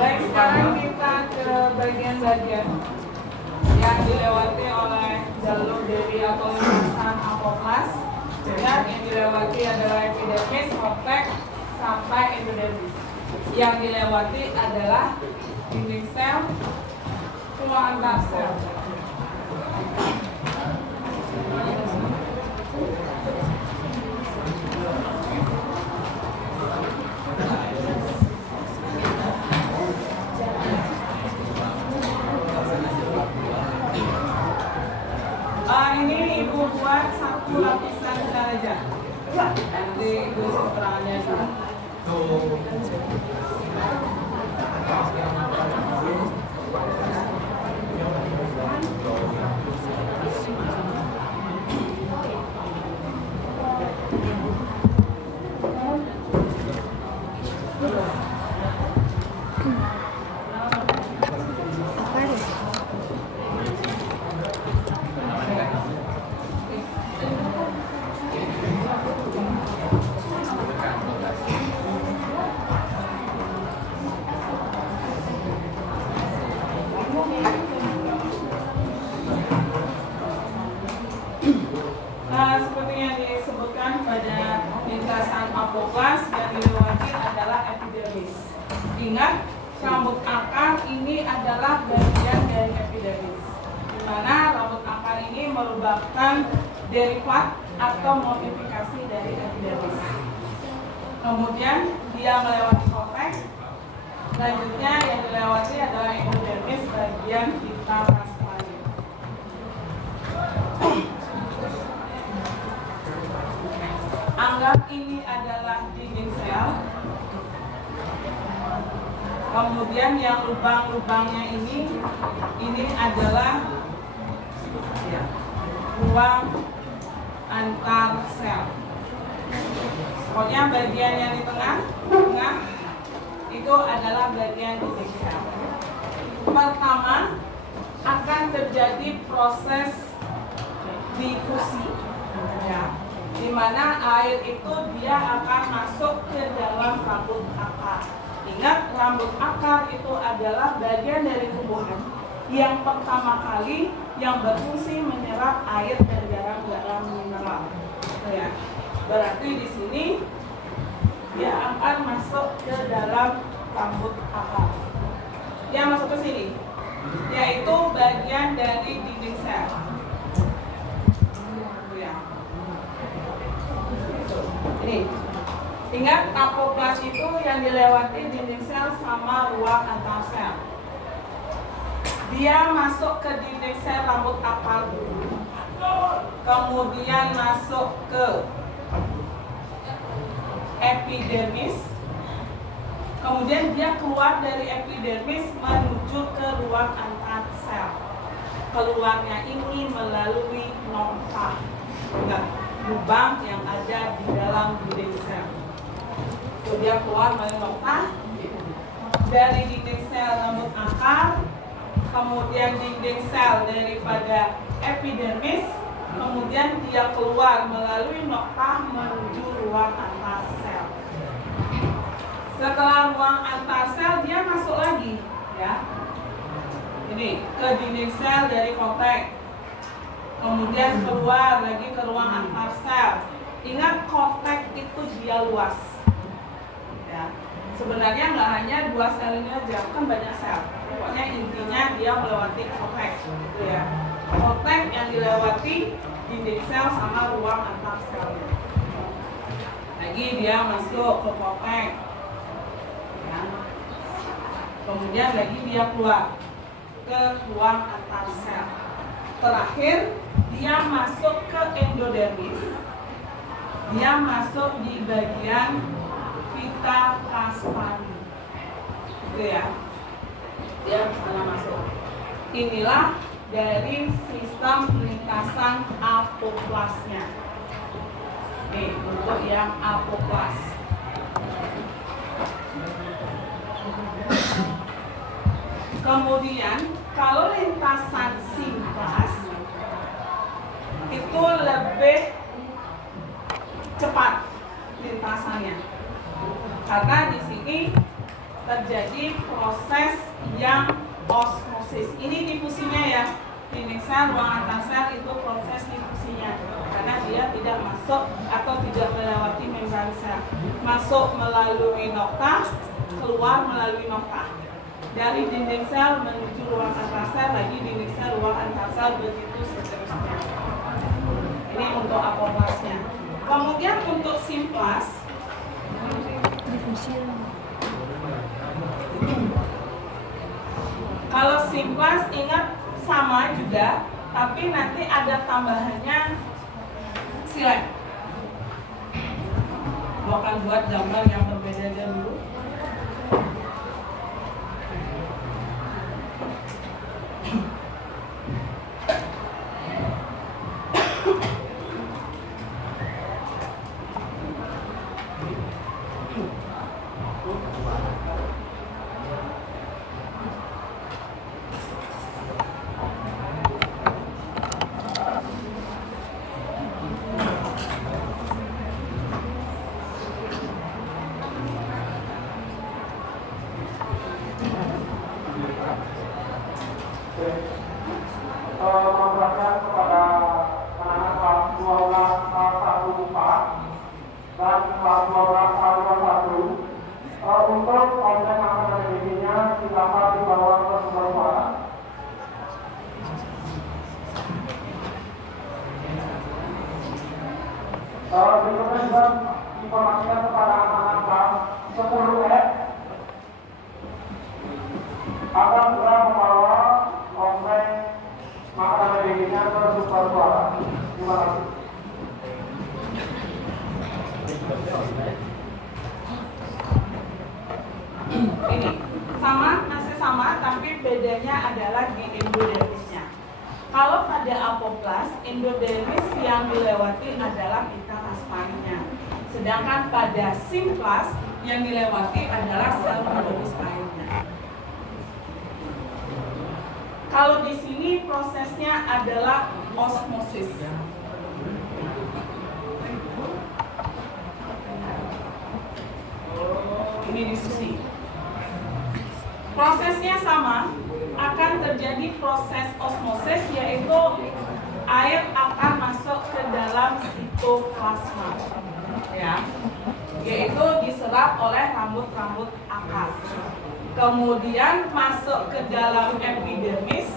Baik, sekarang kita ke bagian-bagian yang dilewati oleh jalur dari atau lintasan apoplas. Dan yang dilewati adalah epidermis, korteks, sampai endodermis. Yang dilewati adalah dinding sel, ruang antar sel. Ini ibu buat satu lapisan saja. Nanti itu keterangannya dulu. Seperti yang disebutkan pada lintasan apoplas, yang dilewati adalah epidermis. Ingat, rambut akar ini adalah bagian dari epidermis, di mana rambut akar ini merupakan derivat atau modifikasi dari epidermis. Kemudian dia melewati korteks. Selanjutnya yang dilewati adalah endodermis, bagian hitam transparan. Anggap ini adalah dinding sel. Kemudian yang lubang-lubangnya ini adalah ruang antar sel. Pokoknya bagian yang di tengah itu adalah bagian dinding sel. Pertama akan terjadi proses difusi, ya, di mana air itu dia akan masuk ke dalam rambut akar. Ingat, rambut akar itu adalah bagian dari tumbuhan yang pertama kali yang berfungsi menyerap air dan garam-garam mineral. Ya. Berarti di sini dia akan masuk ke dalam rambut akar. Dia masuk ke sini, yaitu bagian dari dinding sel. Ini, ingat apoplas itu yang dilewati dinding sel sama ruang antar sel. Dia masuk ke dinding sel rambut akar dulu, kemudian masuk ke epidermis, kemudian dia keluar dari epidermis menuju ke ruang antar sel. Keluarnya ini melalui nokta, lubang yang ada di dalam dinding sel. Itu dia keluar melalui nokta dari dinding sel rambut akar, kemudian dinding sel daripada epidermis, kemudian dia keluar melalui nokta menuju ruang antar sel. Setelah ruang antar sel dia masuk lagi, ya. Ini ke dinding sel dari korteks. Kemudian keluar lagi ke ruang antar sel. Ingat, korteks itu dia luas, ya. Sebenarnya nggak hanya 2 sel ini aja, kan banyak sel. Pokoknya intinya dia melewati korteks, gitu ya. Korteks yang dilewati dinding sel sama ruang antar sel. Lagi dia masuk ke korteks, ya. Kemudian lagi dia keluar ke ruang antar sel. Terakhir dia masuk ke endodermis. Dia masuk di bagian pita kaspari, gitu ya. Dia sana masuk. Inilah dari sistem lintasan apoplasnya. Nih, untuk yang apoplas. Kemudian kalau lintasan simplas itu lebih cepat lintasannya. Karena di sini terjadi proses yang osmosis. Ini difusinya ya. Dinding sel, ruang antar sel itu proses difusinya. Karena dia tidak masuk atau tidak melewati membran sel. Masuk melalui nokta, keluar melalui nokta. Dari dinding sel menuju ruang antar sel, lagi dinding sel, ruang antar sel, begitu seterusnya. Ini untuk apoplasnya. Kemudian untuk simplas, kalau simplas ingat sama juga, tapi nanti ada tambahannya silet. Gua akan buat gambar yang berbeda dulu. Memperhatikan kepada anak-anak kelas 12 1 dan kelas 12 1 untuk konten akademiknya silakan dibawa ke sumber suara. Berikutnya juga informasikan kepada anak-anak kelas 10F agar segera membawa konten makanan dagingnya ke sumber suara. Terima kasih. Ini sama, masih sama, tapi bedanya adalah di endodermisnya. Kalau pada apoplas, endodermis yang dilewati adalah pita plasmanya. Sedangkan pada simplas yang dilewati adalah sel endodermis lainnya. Kalau di sini prosesnya adalah osmosis. Ini diskusi. Prosesnya sama, akan terjadi proses osmosis, yaitu air akan masuk ke dalam sitoplasma, ya, yaitu diserap oleh rambut-rambut akar. Kemudian masuk ke dalam epidermis.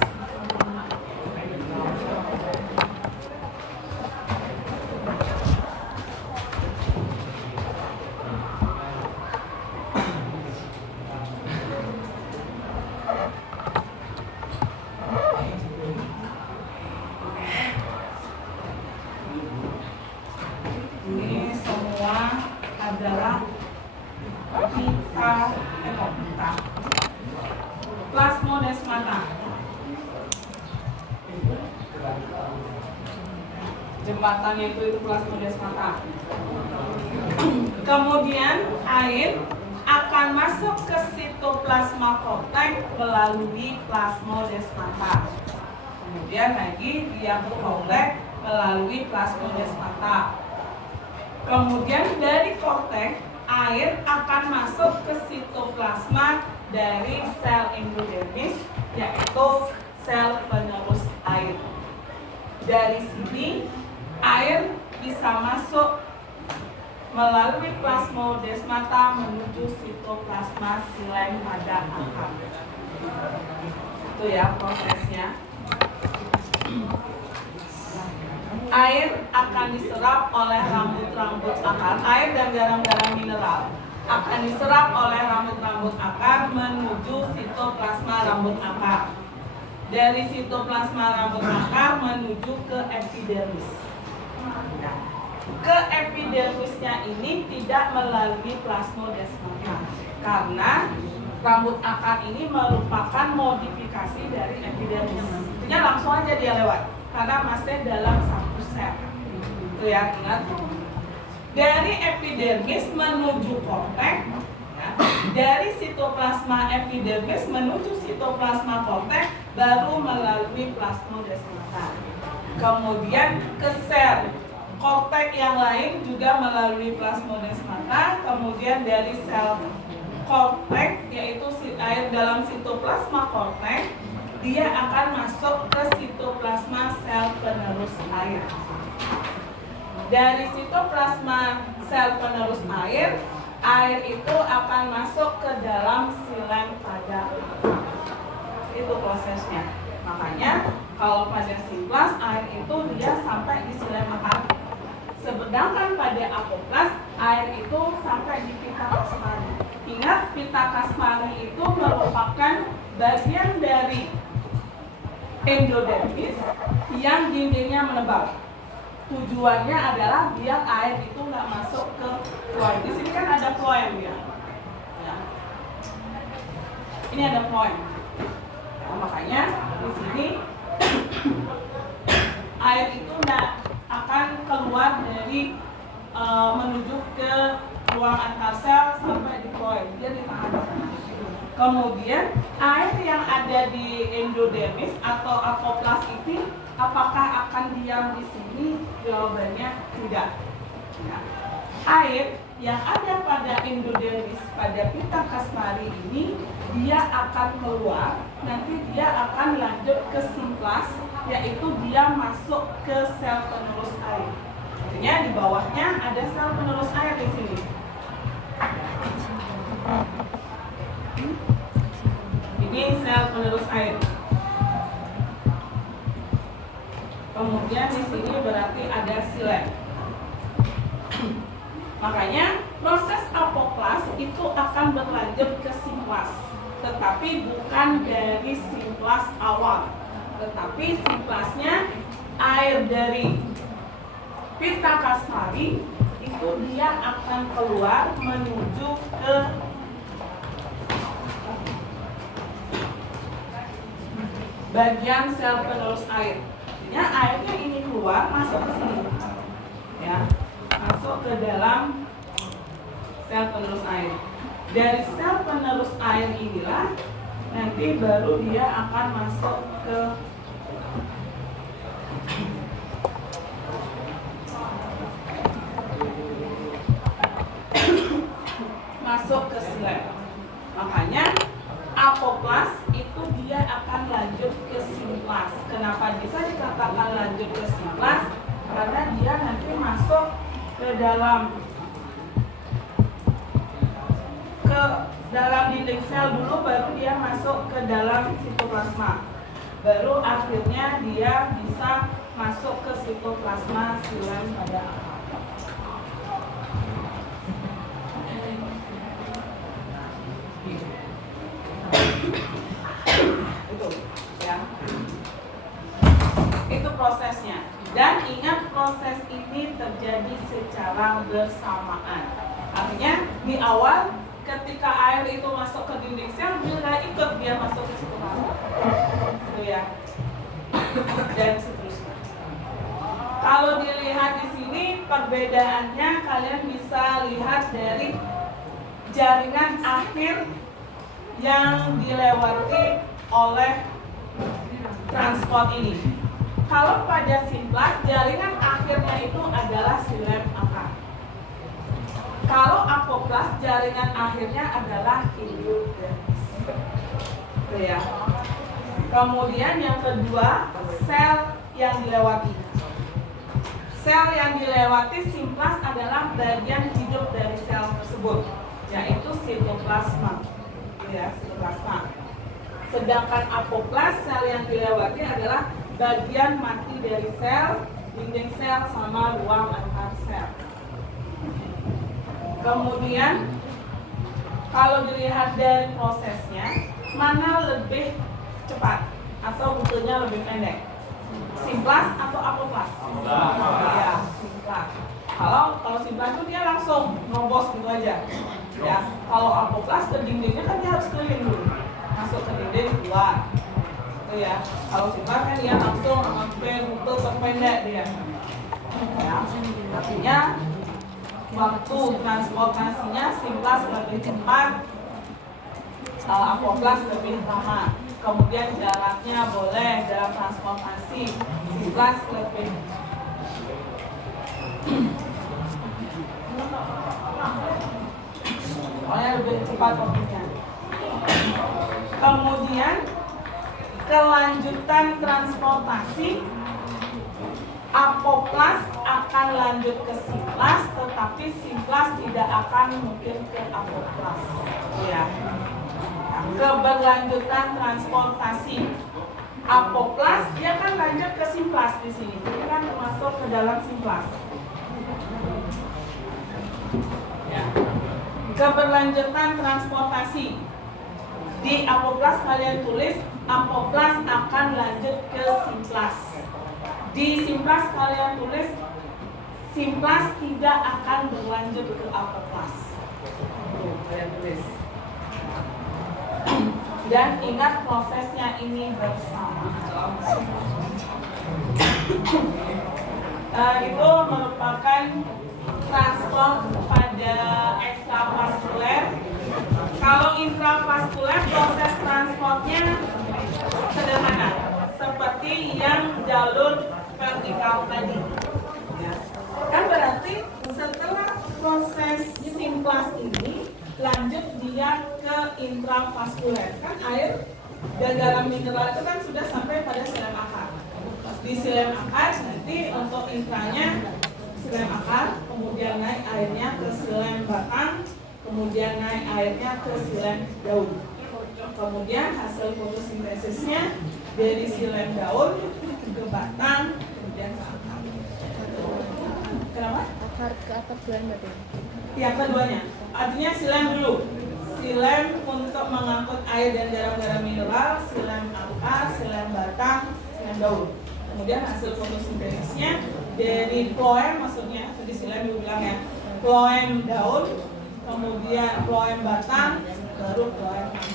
Ini semua adalah plasmodesmata. Jembatannya itu plasmodesmata. Kemudian air akan masuk ke sitoplasma korteks melalui plasmodesmata. Kemudian lagi dia ke korteks melalui plasmodesmata. Kemudian dari korteks air akan masuk ke sitoplasma dari sel endodermis, yaitu sel penerus air. Dari sini air bisa masuk melalui plasmodesmata menuju sitoplasma silem pada akar. Itu ya prosesnya. Air akan diserap oleh rambut-rambut akar. Air dan garam-garam mineral akan diserap oleh rambut-rambut akar menuju sitoplasma rambut akar. Dari sitoplasma rambut akar menuju ke epidermis. Ke epidermisnya ini tidak melalui plasmodesmata, karena rambut akar ini merupakan modifikasi dari epidermis. Artinya langsung aja dia lewat, karena masih dalam satu sel. Itu ya, ingat. Dari epidermis menuju korteks, ya. Dari sitoplasma epidermis menuju sitoplasma korteks, baru melalui plasmodesmata. Kemudian ke sel korteks yang lain juga melalui plasmodesmata, kemudian dari sel korteks yaitu air dalam sitoplasma korteks, dia akan masuk ke sitoplasma sel penerus air. Dari sitoplasma sel penerus air itu akan masuk ke dalam silem pada akar. Itu prosesnya. Makanya kalau pada simplas air itu dia sampai di silem akar. Sedangkan pada apoplas air itu sampai di pita kasmari. Ingat, pita kasmari itu merupakan bagian dari endodermis yang dindingnya menebal. Tujuannya adalah biar air itu nggak masuk ke floem. Di sini kan ada floem ya. Ini ada floem. Nah, makanya di sini air itu nggak akan keluar dari menuju ke ruang antar sel sampai di floem. Dia ditahan. Kemudian air yang ada di endodermis atau apoplas ini apakah akan diam di sini? Jawabannya tidak. Nah, air yang ada pada endodermis pada pita kasmari ini dia akan keluar, nanti dia akan lanjut ke simplas, yaitu dia masuk ke sel penerus air. Artinya di bawahnya ada sel penerus air di sini. Ini sel penerus air. Kemudian di sini berarti ada silem. Makanya proses apoplas itu akan berlanjut ke simplas, tetapi bukan dari simplas awal, tetapi simplasnya air dari pita kasmari itu dia akan keluar menuju ke bagian sel penerus air. Artinya airnya ini keluar masuk ke sini, ya, masuk ke dalam sel penerus air. Dari sel penerus air inilah nanti baru dia akan masuk ke silem. Makanya apoplas itu dia akan lanjut ke simplas. Kenapa bisa dikatakan lanjut ke simplas? Karena dia nanti masuk ke dalam dinding sel dulu, baru dia masuk ke dalam sitoplasma. Baru akhirnya dia bisa masuk ke sitoplasma silem pada akar. Itu ya. Itu prosesnya. Dan ingat, proses ini terjadi secara bersamaan. Artinya di awal ketika air itu masuk ke dinding sel, bila ikut dia masuk ke sitoplasma. Itu ya. Dan seterusnya. Kalau dilihat di sini perbedaannya, kalian bisa lihat dari jaringan akhir yang dilewati oleh transport ini. Kalau pada simplas, jaringan akhirnya itu adalah silem akar. Kalau apoplas, jaringan akhirnya adalah endodermis. Ya. Kemudian yang kedua, sel yang dilewati. Sel yang dilewati simplas adalah bagian hidup dari sel tersebut, yaitu sitoplasma. Ya, sitoplasma. Sedangkan apoplas, sel yang dilewati adalah bagian mati dari sel, dinding sel sama ruang antar sel. Kemudian kalau dilihat dari prosesnya, mana lebih cepat atau butuhnya lebih pendek? Simplas atau apoplas? Ya, simplas. Kalau simplas itu dia langsung nobos gitu aja. Ya, kalau apoplas ke dindingnya kan dia harus keliling dulu, masuk ke dinding keluar. Itu ya. Kalau simplas kan dia langsung hampir muter terpendek dia. Ya, artinya waktu transportasinya simplas lebih cepat, apoplas lebih lama. Kemudian jaraknya boleh dalam transportasi simplas lebih lupa topiknya. Kemudian kelanjutan transportasi, apoplas akan lanjut ke simplas, tetapi simplas tidak akan mungkin ke apoplas. Ya. Keberlanjutan transportasi, apoplas dia kan lanjut ke simplas di sini, ini kan termasuk ke dalam simplas. Ya. Keberlanjutan transportasi di apoplas kalian tulis apoplas akan lanjut ke simplas. Di simplas kalian tulis simplas tidak akan berlanjut ke apoplas. Tuh, kalian tulis. Dan ingat prosesnya ini bersama. Itu merupakan transport pada ekstravaskuler. Kalau intravaskuler proses transportnya sederhana, seperti yang jalur vertikal tadi. Ya. Kan berarti setelah proses simplas ini lanjut dia ke intravaskuler. Kan air dan garam mineral itu kan sudah sampai pada silem akar. Di silem akar nanti untuk intranya silem akar, kemudian naik airnya ke silem batang, kemudian naik airnya ke silem daun. Kemudian hasil fotosintesisnya dari silem daun ke batang, kemudian ke akar. Kenapa? Akar ke akar bulan berarti? Yang keduanya, artinya silem dulu. Silem untuk mengangkut air dan garam-garam mineral, silem akar, silem batang, silem daun. Kemudian hasil fotosintesisnya dari floem, maksudnya tadi silem dibilang ya, floem daun, kemudian floem batang, baru floem akar.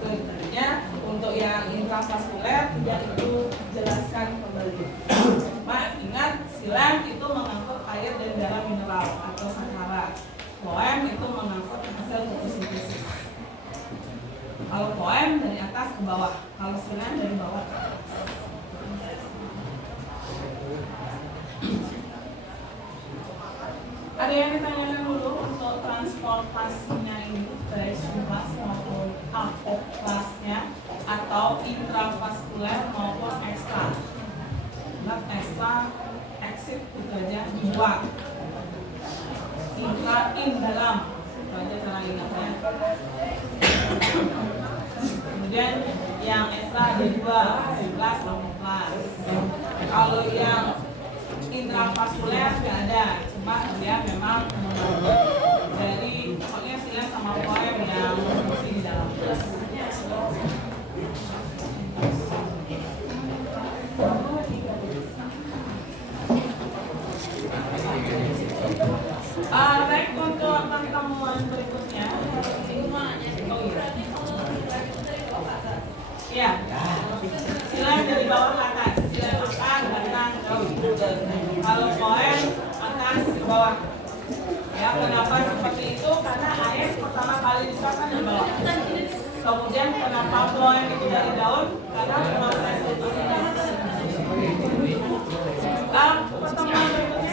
Itu intinya. Untuk yang intravaskuler tidak itu jelaskan kembali. Cuma ingat silem itu mengangkut air dan garam mineral atau sakkara. Floem itu mengangkut hasil fotosintesis. Kalau floem dari atas ke bawah, kalau silem dari bawah ke atas. Ada yang ditanyakan dulu untuk transportasinya ini dari simplas maupun apoplasnya atau intravaskuler maupun ekstra. Ingat ekstra, exit itu aja luar. Intra in dalam, itu aja cara ingatnya. Kemudian yang ekstra ada dua, simplas apoplas. Kalau yang intravaskuler nggak ada, cuma dia memang dari pokoknya silem sama floem yang fungsi di dalam. Baik, untuk pertemuan berikutnya. Ya, silem dari bawah ke atas, silem akar, batang, daun. Kalau floem atas ke bawah. Ya, kenapa seperti itu? Karena air pertama kali disahkan dari bawah. Kemudian kenapa floem itu dari daun? Karena proses fotosintesis. Pertemuan berikutnya.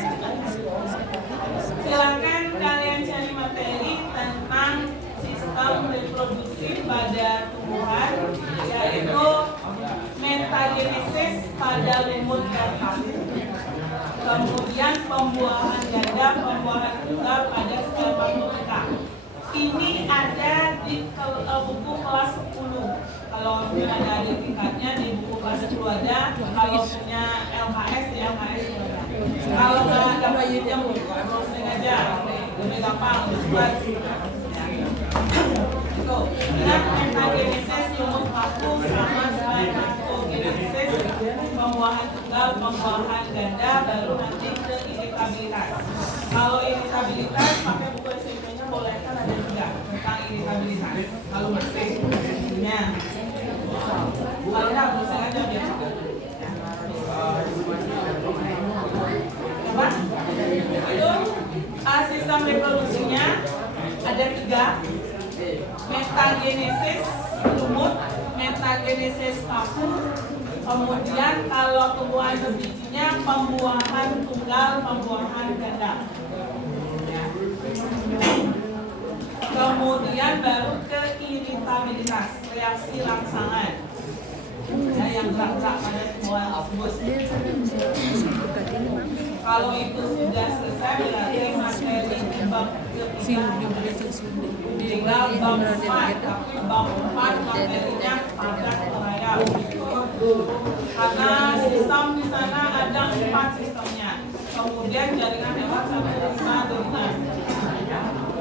Silakan kalian cari materi tentang sistem reproduksi pada tumbuhan, yaitu metagenesis pada lumut vertikal. Kemudian pembuahan ganda, pembuahan tunggal pada spermatozoa. Ini ada di buku kelas 10. Kalau mungkin ada di tingkatnya di buku kelas 10 ada. Kalau punya LHS di LHS ada. Kalau nggak dapat jam browsing aja, lebih gampang, lebih cepat. Itu. Ingat metagenesis lumut vakum sama spermatogenesis, pembuahan tunggal, pembuahan ganda, baru nanti ke iritabilitas. Kalau iritabilitas pakai buku SMP-nya boleh, kan ada juga tentang iritabilitas. Kalau masih punya, kalau nggak browsing aja biar cepat. Apa? Itu sistem reproduksinya ada 3. Metagenesis lumut, metagenesis vakum, kemudian kalau tumbuhan berbijinya pembuahan tunggal, pembuahan ganda. Kemudian Kemudian baru ke iritabilitas, reaksi rangsangan. Ya, yang gerak-gerak pada tumbuhan tersebut. Kalau itu sudah selesai berarti materi bab ketiga tinggal bab 4, tapi bab 4 materinya padat merayap. Karena sistem di sana ada 4 sistemnya. Kemudian jaringan hewan 1, 5, 6.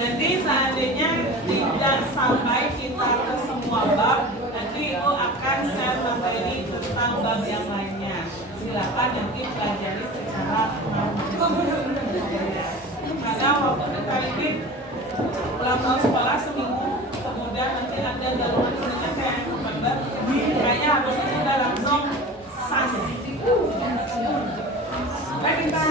Jadi seandainya tidak sampai kita ke semua bab, nanti itu akan share materi tentang bab yang lainnya. Silakan nanti pelajari secara karena waktu kita ini ulang tahun sekolah seminggu, kemudian nanti ada gabungan sebenarnya kayak November, kayaknya habis itu udah langsung sas. Baik, kita